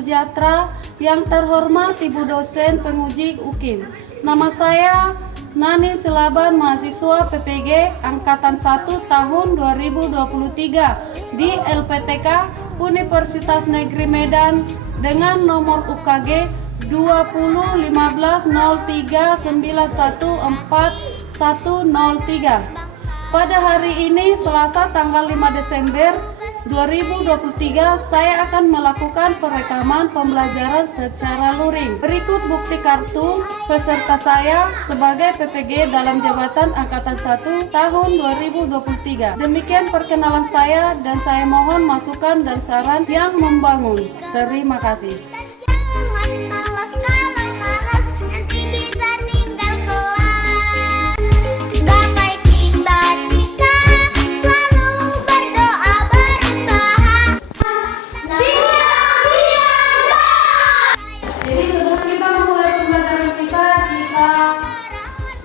sejahtera, yang terhormat Ibu dosen penguji UKIM. Nama saya Nani Selaban, mahasiswa PPG Angkatan 1 tahun 2023 di LPTK Universitas Negeri Medan dengan nomor UKG 201503914103. Pada hari ini, Selasa tanggal 5 Desember 2023, saya akan melakukan perekaman pembelajaran secara luring. Berikut bukti kartu peserta saya sebagai PPG dalam jabatan Angkatan 1 tahun 2023. Demikian perkenalan saya dan saya mohon masukan dan saran yang membangun. Terima kasih.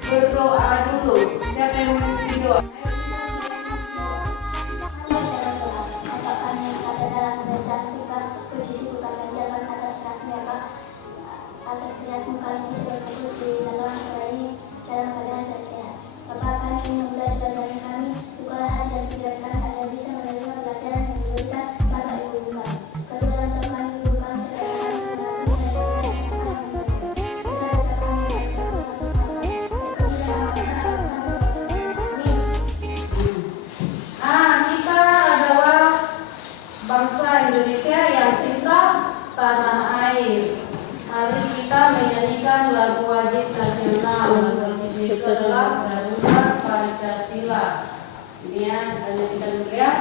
Berdoa dulu. Siapa yang mau berdoa? Bangsa Indonesia yang cinta tanah air. Mari kita menyanyikan lagu wajib nasional. Lagu wajib itu adalah Garuda Pancasila. Ini ya, kita nyanyikan dulu ya.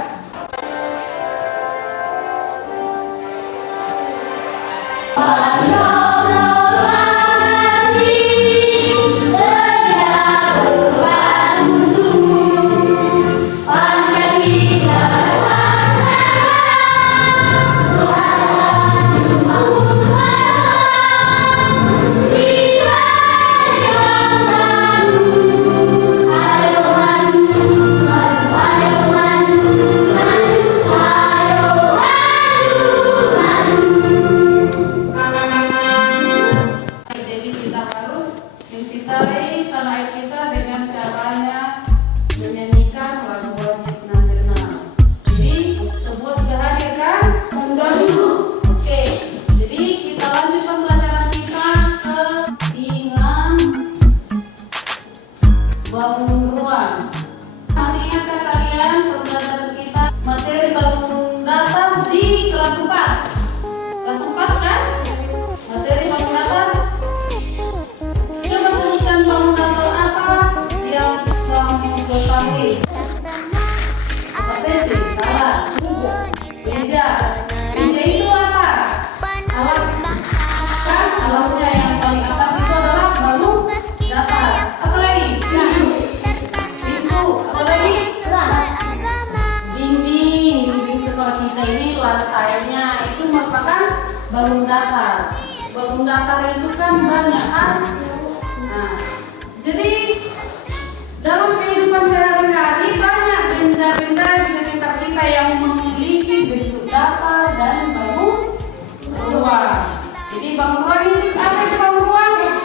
Mencintai tanah air kita dengan caranya menyanyikan lagu wajib nasional. Jadi sebuah sudah hadir kan? Oke. Jadi kita lanjut pembelajaran kita ke dengan bangun ruang. Masih ingatkah kalian pembelajaran kita materi bangun datar di kelas 4? Kelas 4 kan? Materi bangun datar. Meja itu apa? Alat kan alatnya yang paling atas itu adalah bangun datar. Apa lagi? Pintu. Apa lagi? Dinding sekolah kita ini lantainya itu merupakan bangun datar. Bangun datar itu kan banyak kan? Nah, jadi dalam kehidupan sehari-hari banyak benda-benda di sekitar kita yang memiliki bentuk datar dan bangun ruang. Jadi bangun ruang itu apa itu bangun ruang?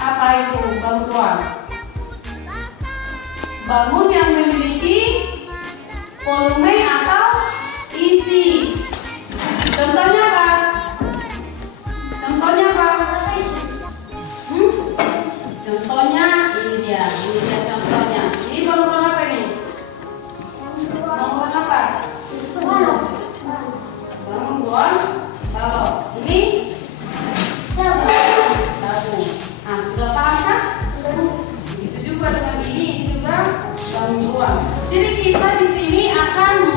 Apa itu bangun ruang? Bangun yang memiliki volume atau isi. Contohnya apa? Contohnya apa? Contohnya ini dia contohnya. Ini bangun ruang apa nih? Bangun ruang apa? Bangun ruang kalau ini dapur. Nah, sudah paham kan? Itu juga dengan ini juga bangun ruang. Jadi kita di sini akan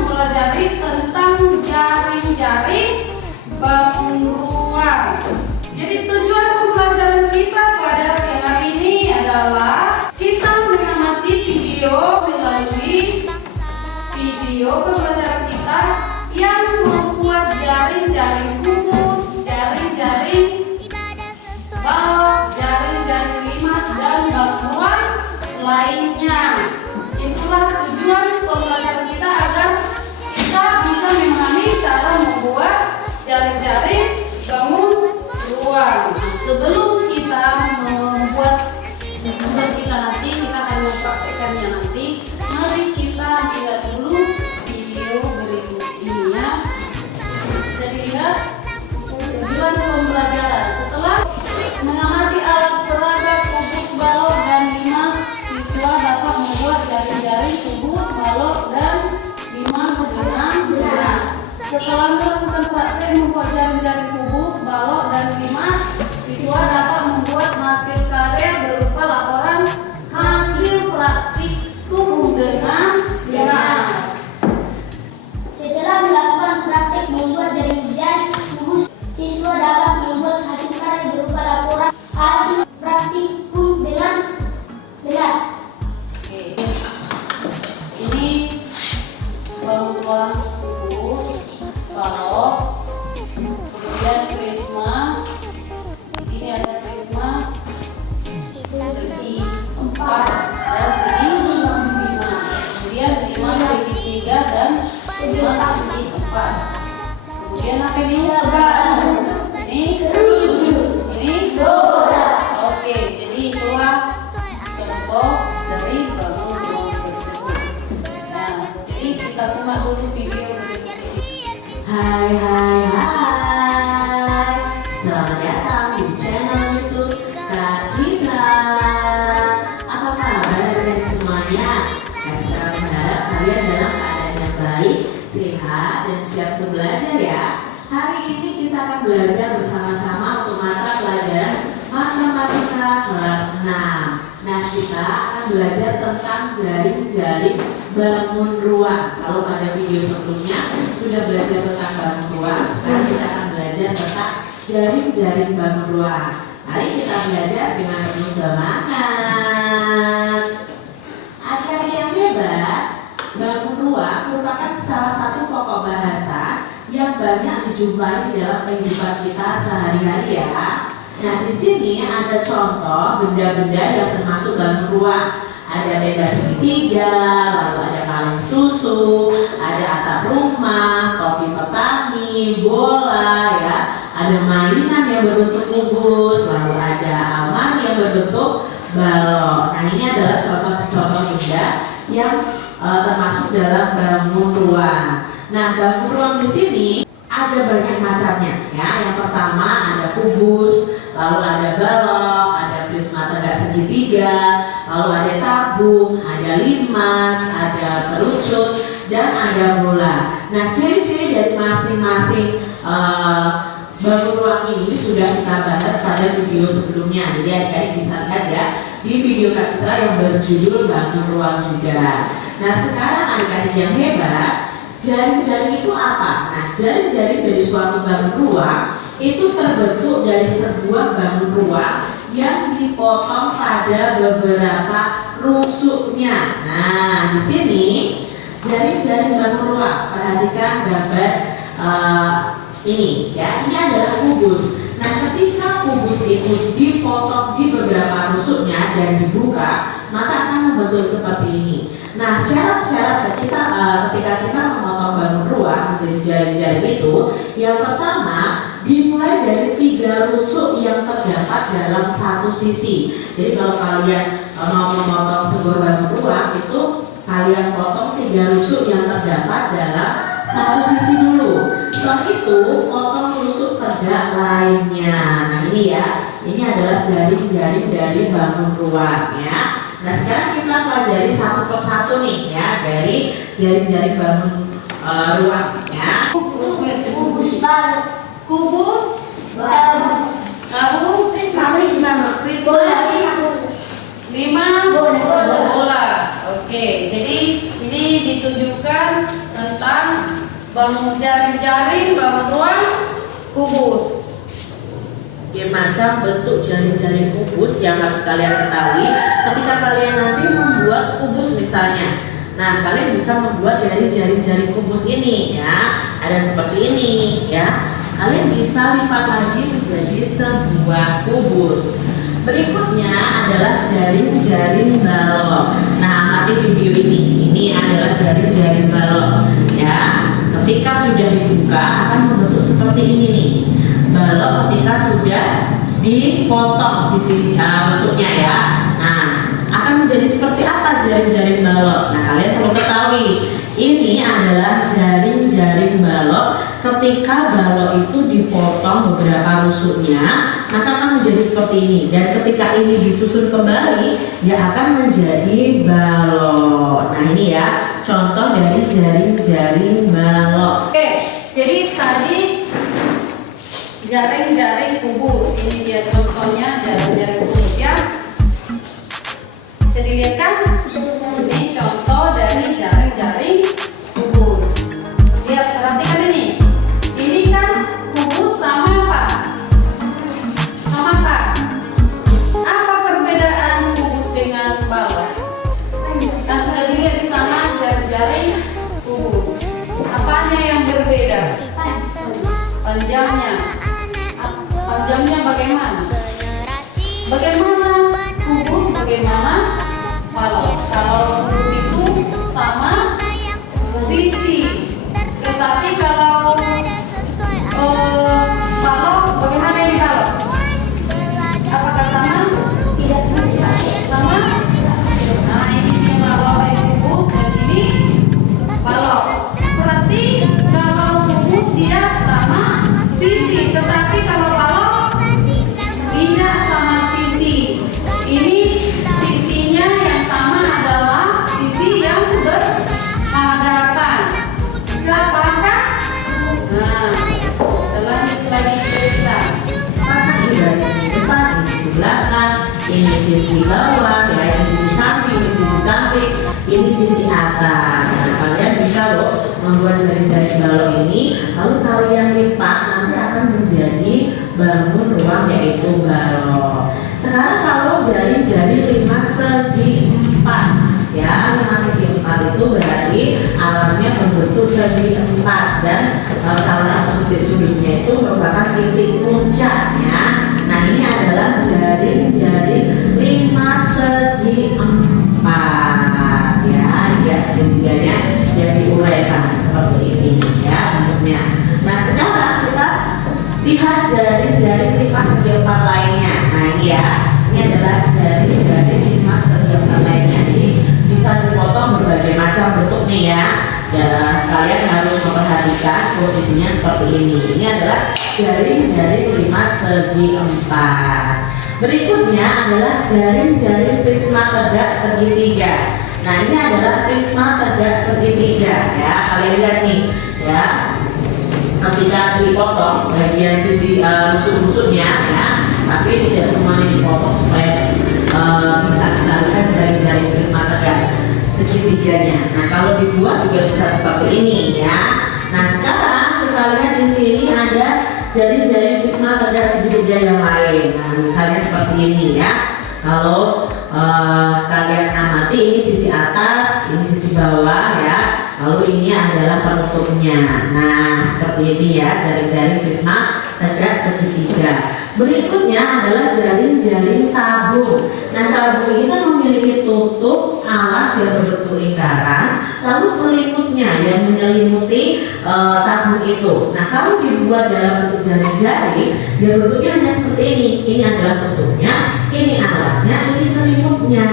Masih 4. Kemudian apa ini? Ini oke, jadi itulah contoh dari bangun ruang tersebut. Nah, jadi kita simak dulu video berikut ini. Hai, selamat datang di channel YouTube Kak Citra. Apa kabar kalian semuanya? Kak Citra berharap kalian dalam keadaan yang baik, sehat, dan siap untuk belajar ya. Hari ini kita akan belajar bersama-sama untuk mata pelajaran Matematika kelas 6. Nah, kita akan belajar tentang jaring-jaring bangun ruang. Kalau pada video sebelumnya sudah belajar tentang bangun ruang, sekarang kita akan belajar tentang jaring-jaring bangun ruang. Mari kita belajar dengan penuh semangat. Adik-adik yang hebat, bangun ruang merupakan salah satu pokok bahasa yang banyak dijumpai di dalam kehidupan kita sehari-hari ya. Nah, di sini ada contoh benda-benda yang termasuk bangun ruang. Ada tenda segitiga, lalu ada kaleng susu, ada atap rumah, topi petani, bola ya. Ada mainan yang berbentuk kubus, lalu ada aman yang berbentuk balok. Nah, ini adalah contoh-contoh benda yang termasuk dalam bangun ruang. Nah, bangun ruang di sini ada banyak macamnya ya. Yang pertama ada kubus, lalu ada balok, ada prisma tegak segitiga, lalu ada tabung, ada limas, ada kerucut, dan ada bola. Nah, ciri-ciri dari masing-masing bangun ruang ini sudah kita bahas pada video sebelumnya. Jadi adik-adik bisa lihat ya di video Kak Citra yang berjudul bangun ruang juga. Nah, sekarang adik-adik yang hebat, jaring-jaring itu apa? Nah, jaring-jaring dari suatu bangun ruang itu terbentuk dari sebuah bangun ruang yang dipotong pada beberapa rusuknya. Nah, di sini jaring-jaring bangun ruang. Perhatikan gambar ini ya. Ini adalah kubus. Nah, ketika kubus itu dipotong di beberapa rusuknya dan dibuka, maka akan membentuk seperti ini. Nah, syarat-syarat ketika kita memotong bangun ruang menjadi jaring-jaring itu, yang pertama dimulai dari 3 rusuk yang terdapat dalam satu sisi. Jadi kalau kalian mau memotong sebuah bangun ruang itu kalian potong 3 rusuk yang terdapat dalam satu sisi dulu. Setelah itu potong rusuk tegak lainnya. Nah, ini ya, ini adalah jaring-jaring dari bangun ruang ya. Nah, sekarang kita pelajari satu persatu nih ya dari jaring-jaring bangun ruang ya. Kubus, tabung, prisma, bola. Oke, jadi ini ditunjukkan tentang bangun jaring-jaring bangun ruang kubus. Macam bentuk jaring-jaring kubus yang harus kalian ketahui ketika kalian nanti membuat kubus misalnya. Nah, kalian bisa membuat dari jaring-jaring kubus ini ya. Ada seperti ini ya. Kalian bisa lipat lagi menjadi sebuah kubus. Berikutnya adalah jaring-jaring balok. Nah, amati video ini. Ini adalah jaring-jaring balok ya. Ketika sudah dibuka akan membentuk seperti ini nih. Balok ketika sudah dipotong sisi rusuknya ya. Nah, akan menjadi seperti apa jaring-jaring balok? Nah, kalian perlu ketahui ini adalah jaring-jaring balok. Ketika balok itu dipotong beberapa rusuknya, maka akan menjadi seperti ini. Dan ketika ini disusun kembali, dia akan menjadi balok. Nah, ini ya contoh dari jaring-jaring balok. Oke, jadi tadi jaring-jaring kubus. Ini dia contohnya jaring-jaring kubus ya. Bisa dilihat kan? Ini contoh dari jaring-jaring kubus. Lihat, perhatikan ini. Ini kan kubus sama apa? Sama apa? Apa perbedaan kubus dengan balok? Nah, sudah dilihat di sana jaring-jaring kubus. Apanya yang berbeda? Panjangnya. Panjangnya bagaimana? Bagaimana kubus, bagaimana balok? Kalau kubus itu sama sisi, Tetapi kalau balok, bagaimana ini balok? Apakah sama? Tidak Sama? Nah, ini dia balok kubus dan ini balok. Berarti kalau kubus dia sama sisi, tetapi kalau balok tidak sama sisi. Ini sisinya yang sama adalah sisi yang berhadapan. Bisa paham kan? Nah, setelah itu lagi kita. Maka ini dari sisi depan, ini sisi belakang, ini sisi bawah, ya, ini sisi samping, ini sisi samping, ini sisi atas. Nah, kalian bisa loh membuat jari-jari balok ini, lalu kalian lipat, nanti akan menjadi bangun ruang yaitu balok. Sekarang kalau jari-jari 5 segi 4, ya 5 segi 4 itu berarti alasnya membentuk segi 4 dan salah satu titik sudutnya itu merupakan titik puncaknya. Nah, ini adalah jari-jari 5 segi 4, ya, ya segitiganya yang diuraikan seperti ini, ya bentuknya. Nah, sekarang kita lihat jari-jari 5 segi 4 lainnya. Nah, ini ya, ini adalah jari-jari 5 segi 4 lainnya. Ini bisa dipotong berbagai macam bentuk nih ya. Ya, kalian harus memperhatikan posisinya seperti ini. Ini adalah jari-jari 5 segi 4. Berikutnya adalah jari-jari prisma tegak segitiga. Nah, ini adalah prisma tegak segitiga ya. Kalian lihat nih ya. Ketika dipotong bagian sisi busuk-busuknya ya, tapi tidak semuanya dipotong supaya bisa kita lihat jari-jari prisma tegak segitiganya. Nah, kalau dibuat juga bisa seperti ini ya. Nah, sekarang kita lihat di sini ada jari-jari prisma tegak segitiga yang lain. Nah, misalnya seperti ini ya. Kalau kalian amati, ini sisi atas, ini sisi bawah ya. Lalu ini adalah penutupnya. Nah, seperti ini ya, jari-jari prisma tegak segitiga. Berikutnya adalah jaring-jaring tabung. Nah, tabung ini kan memiliki tutup alas yang berbentuk lingkaran, lalu selimutnya yang menyelimuti tabung itu. Nah, kalau dibuat dalam bentuk jari-jari, ya bentuknya hanya seperti ini. Ini adalah tutupnya, ini alasnya, ini selimutnya.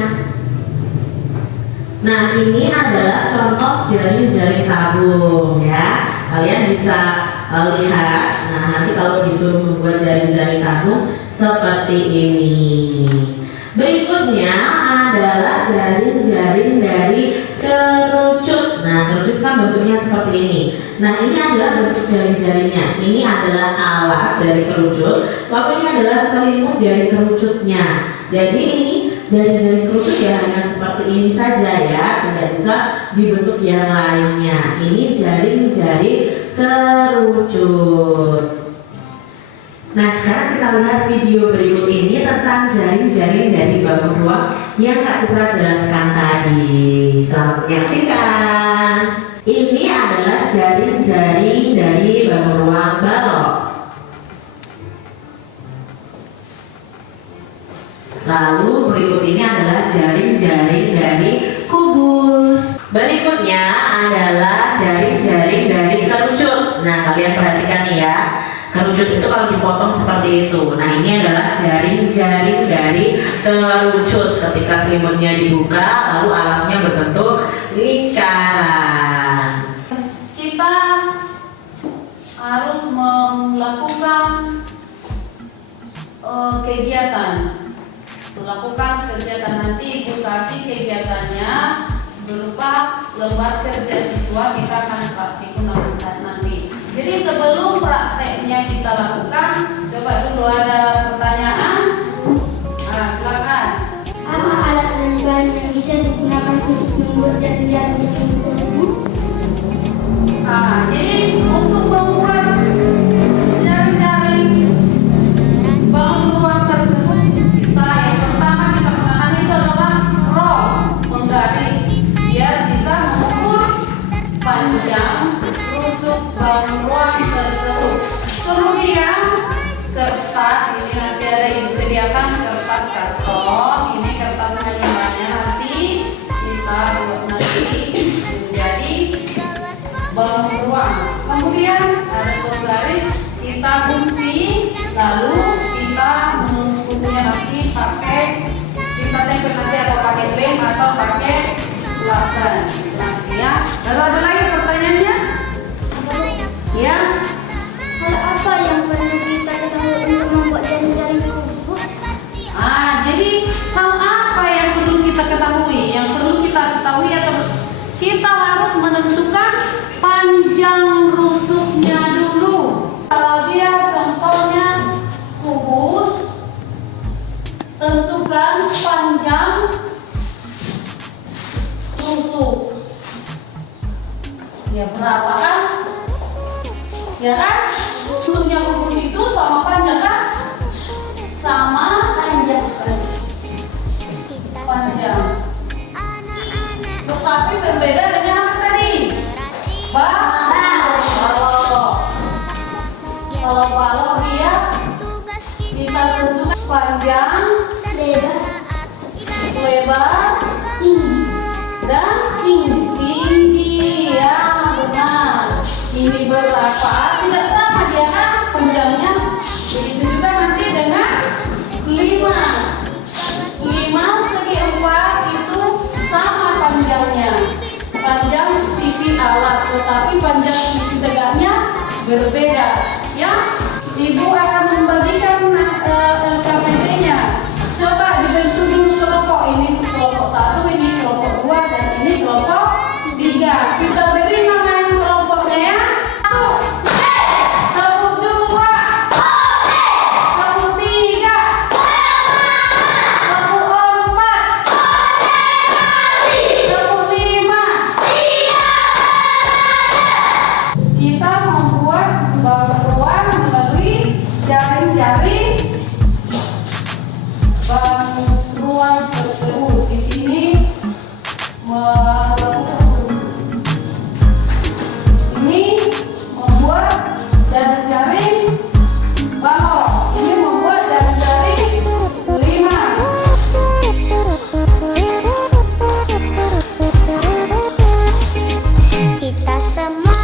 Nah, ini adalah contoh jaring-jaring tabung ya. Kalian bisa lihat. Nah, nanti kalau disuruh membuat jaring-jaring tabung seperti ini. Berikutnya adalah jaring-jaring dari kerucut. Nah, kerucut kan bentuknya seperti ini. Nah, ini adalah bentuk jaring-jaringnya. Ini adalah alas dari kerucut, lalu ini adalah selimut dari kerucutnya. Jadi ini jari-jari kerucut ya hanya seperti ini saja ya, tidak bisa dibentuk yang lainnya. Ini jaring-jari kerucut. Nah, sekarang kita lihat video berikut ini tentang jaring-jaring dari bangun ruang yang Kak Citra jelaskan tadi. Selamat menyaksikan. Ini adalah jaring-jaring dari bangun ruang balok. Lalu berikut ini adalah jaring-jaring dari kubus. Berikutnya adalah jaring-jaring dari kerucut. Nah, kalian perhatikan nih ya. Kerucut itu kalau dipotong seperti itu. Nah, ini adalah jaring-jaring dari kerucut. Ketika selimutnya dibuka, lalu alasnya berbentuk lingkaran. Kita harus melakukan kegiatan. Melakukan kegiatan nanti Ibu kasih kegiatannya berupa lembar kerja siswa, kita akan praktikum nanti. Jadi sebelum prakteknya kita lakukan, coba dulu ada pertanyaan. Nah, silakan. Apa alat dan bahan yang bisa digunakan untuk membuat jaring-jaring tersebut? Jadi untuk membuat jaring-jaring bangun ruang tersebut, kita yang pertama kita gunakan itu adalah rol menggaris biar bisa mengukur panjang rusuk bangun ruang tersebut. Kemudian kertas ini nanti ada yang disediakan kertas karton. Ini kertas manilanya nanti kita buat nanti menjadi bangun ruang. atau pakai button. Nah, ya. Lalu ada lagi pertanyaannya? Ya. Hal apa yang perlu kita ketahui untuk membuat jaring-jaring kubus? Jadi hal apa yang perlu kita ketahui? Yang perlu kita ketahui atau kita harus menentukan panjang rusuknya dulu. Kalau dia contohnya kubus, tentukan panjang rusuk. Ya berapa kan? Ya kan? Rusuknya kubus itu sama panjang kan? Sama Panjang. panjang. Tetapi berbeda dengan apa tadi? Kalau dia kita tentukan panjang, lebar, dan tinggi. Ya benar. Ini berapa? Tidak sama dia kan panjangnya. Begitu juga nanti dengan 5 segi 4 itu sama panjangnya. Panjang sisi alas, tetapi panjang sisi tegaknya berbeda. Ya, Ibu akan membagikan LKPD-nya. Coba dibentuk dulu kelompok ini, kelompok 1, ini kelompok 2, dan ini kelompok 3. Kita beri nama kelompoknya ya. 1, kelompok 2, kelompok 3, kelompok 4, kelompok 5. Kita membuat bantuan melalui jaring-jaring bantuan tersebut. Di sini ini membuat jaring-jaring balok. Ini membuat jaring-jaring 5. Kita semua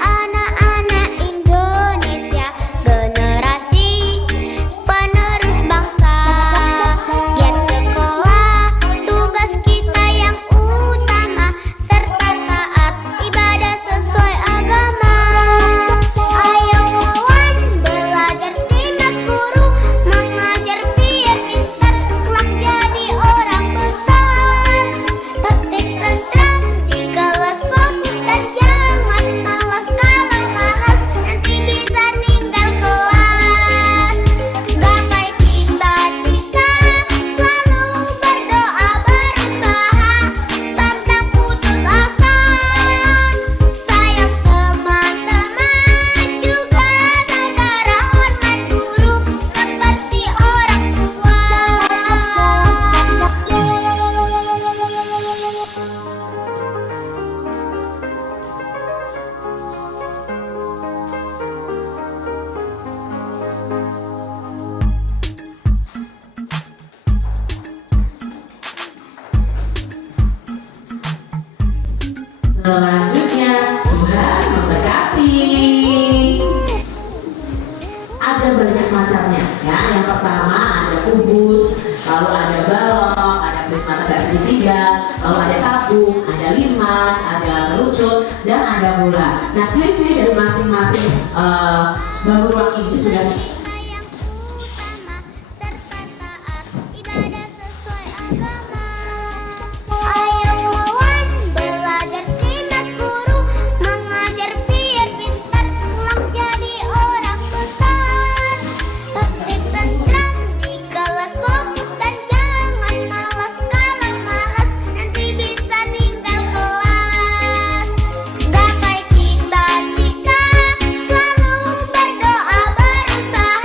anak-anak Indonesia, generasi penerus bangsa. Giat sekolah, tugas kita yang utama, serta taat ibadah sesuai agama. Ayo kawan, belajar simak guru, mengajar biar pintar, kelak jadi orang besar. Tertib tenang di kelas, fokus dan jangan malas. Kalau malas nanti bisa tinggal kelas. Gapai cita-cita, selalu berdoa berusaha, pantang putus asa. Sayang teman-teman, juga negara, hormat guru seperti orang tua. Selanjutnya, Tuhan memberkati. Ada banyak macamnya ya. Yang pertama ada kubus, lalu ada balok, ada prisma tegak segitiga, lalu ada tabung, ada limas, ada kerucut, dan ada bola. Nah, ciri-ciri dari masing-masing bangun ruang ini sudah Ayo kawan, belajar simak guru, mengajar biar pintar, kelak jadi orang besar. Tertib tenang di kelas, fokus dan jangan malas. Kalau malas nanti bisa tinggal kelas. Gapai cita-cita, selalu berdoa berusaha,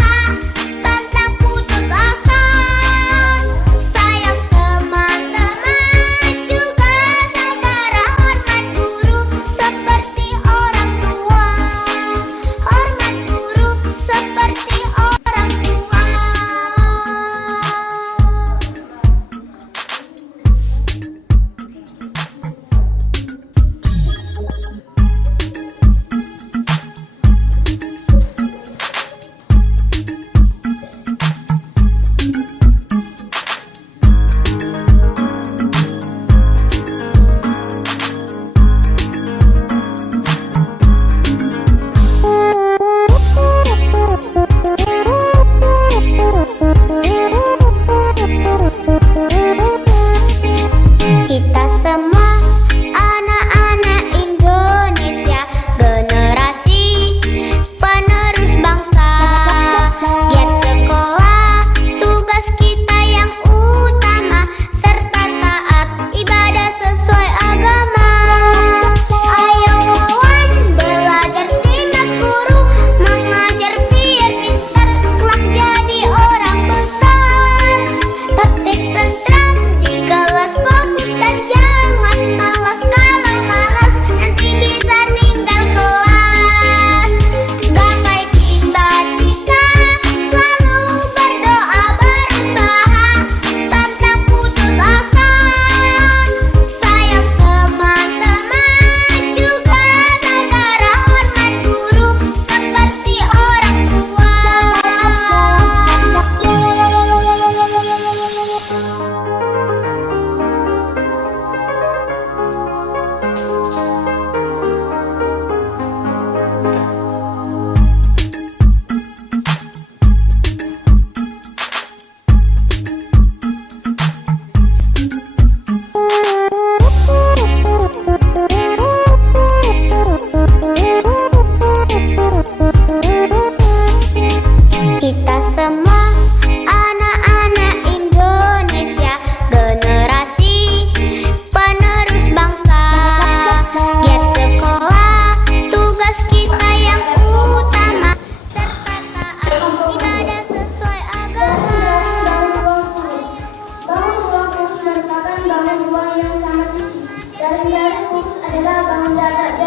adalah bangun datar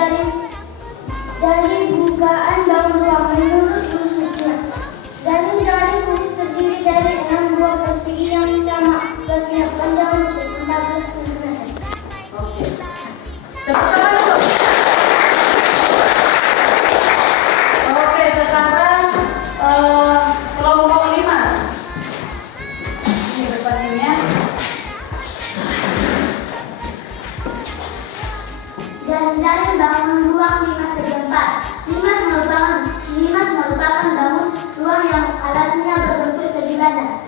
dari bukaan bangun ruang menurut ususnya. Jaring fungsi terdiri dari 6 buah persegi yang sama, garisnya panjang untuk 14 cm. Oke. Tepuk tangan dulu. Oke, sekarang kelompok 5. Ini depan ini ya. Jaring bangun ruang 5 segi 4. Limas merupakan bangun ruang yang alasnya berbentuk segi ganda.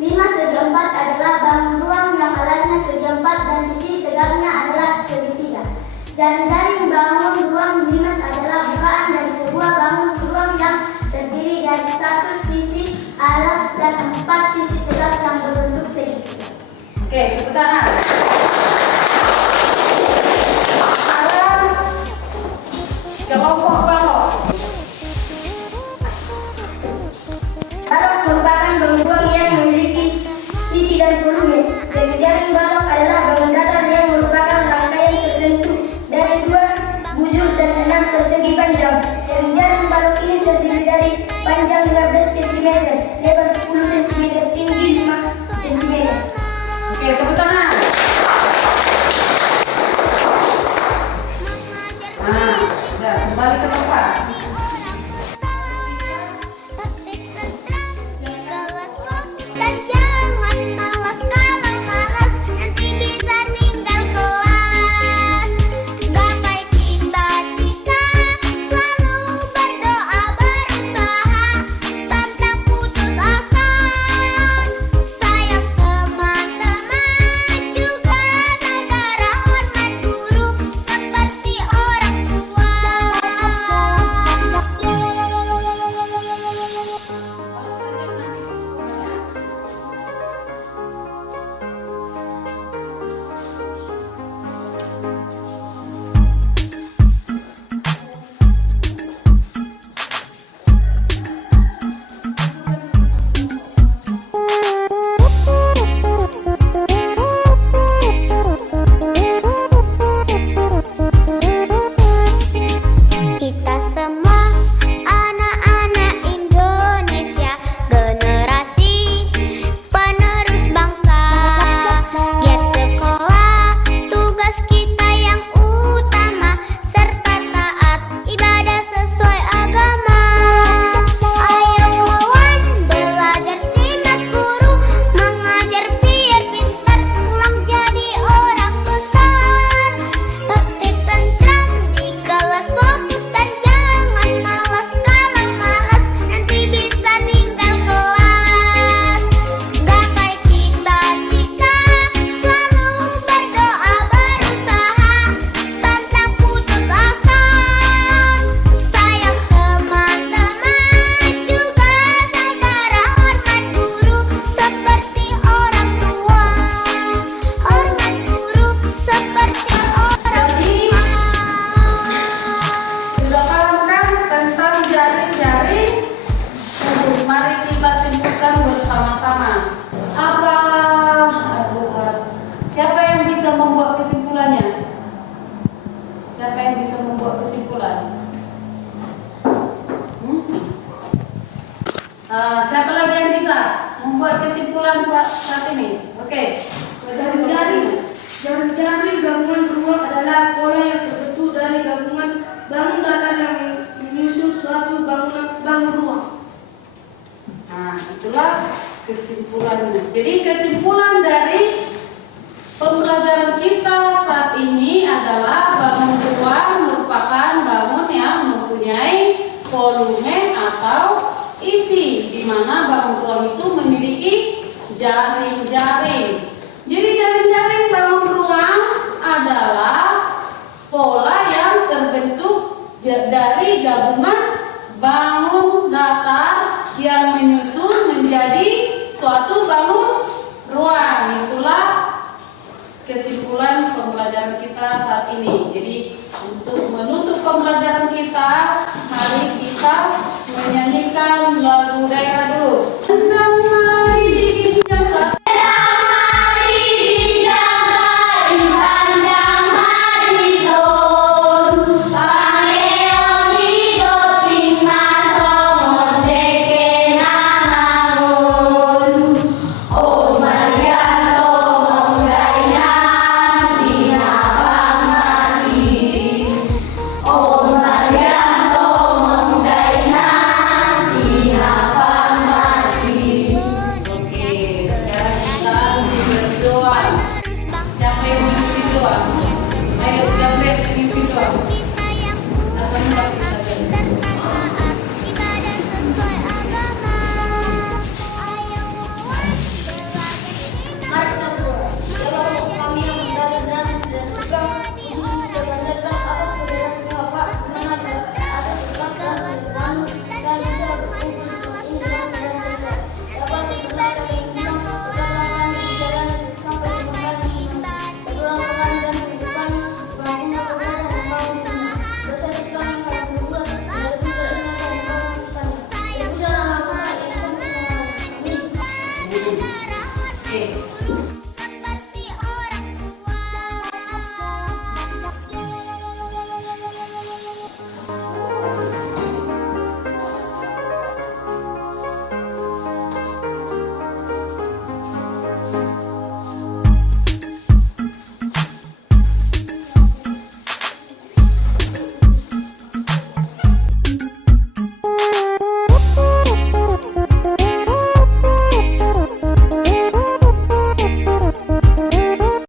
5 segi 4 adalah bangun ruang yang alasnya segi 4 dan sisi tegaknya adalah segi 3. Jaring bangun ruang limas adalah bukaan dari sebuah bangun ruang yang terdiri dari 1 sisi alas dan 4 sisi tegak yang berbentuk segi 3. Oke, tepuk tangan. Kelompok balok. Balok merupakan bangun ruang yang memiliki sisi dan volume. Jaring balok adalah bangun datar yang merupakan rangkaian tertentu dari 2 bujur dan 6 persegi panjang. Jaring balok ini terdiri dari panjang 15 cm, lebar 10 cm, tinggi 5 cm. Oke, tepuk tangan. Nah, sudah kembali ke tempat. Dan jangan malas, kalau malas nanti bisa tinggal kelas. Gapai cita-cita, selalu berdoa berusaha, pantang putus asa. Sayang teman-teman, juga saudara, hormat guru seperti orang tua. Kita semua anak-anak Indonesia, generasi penerus bangsa. Giat sekolah, tugas kita yang utama, serta taat ibadah sesuai agama. Ayo kawan, belajar simak guru, mengajar biar pintar, kelak jadi orang besar. Tertib tentram di kelas, fokus dan jangan malas, kalau malas nanti bisa tinggal kelas. Gapai cita-cita, selalu berdoa berusaha, pantang putus asa. Sayang teman-teman, juga saudara, hormat guru seperti orang tua. Hormat guru seperti orang Jadi, tua. sudah paham kan tentang jaring-jaring? Mari kita simpulkan bersama-sama. Siapa yang bisa membuat kesimpulannya? Siapa yang bisa membuat kesimpulan? Siapa lagi yang bisa membuat kesimpulan saat ini? Oke. Jaring gabungan ruang adalah pola yang terbentuk dari gabungan bangun datar yang menyusun suatu bangun ruang. Nah, itulah kesimpulannya. Jadi kesimpulan dari pembelajaran kita saat ini adalah bangun ruang merupakan bangun yang mempunyai volume atau isi, di mana bangun ruang itu memiliki jaring-jaring. Jadi jaring-jaring bangun ruang adalah pola yang terbentuk dari gabungan bangun datar yang menyusun menjadi suatu bangun ruang. Itulah kesimpulan pembelajaran kita saat ini. Jadi untuk menutup pembelajaran kita, mari kita menyanyikan lagu daerah dulu. Tentang mari jasa. Mari dijaga, pandang hari mimpi doang. Asalnya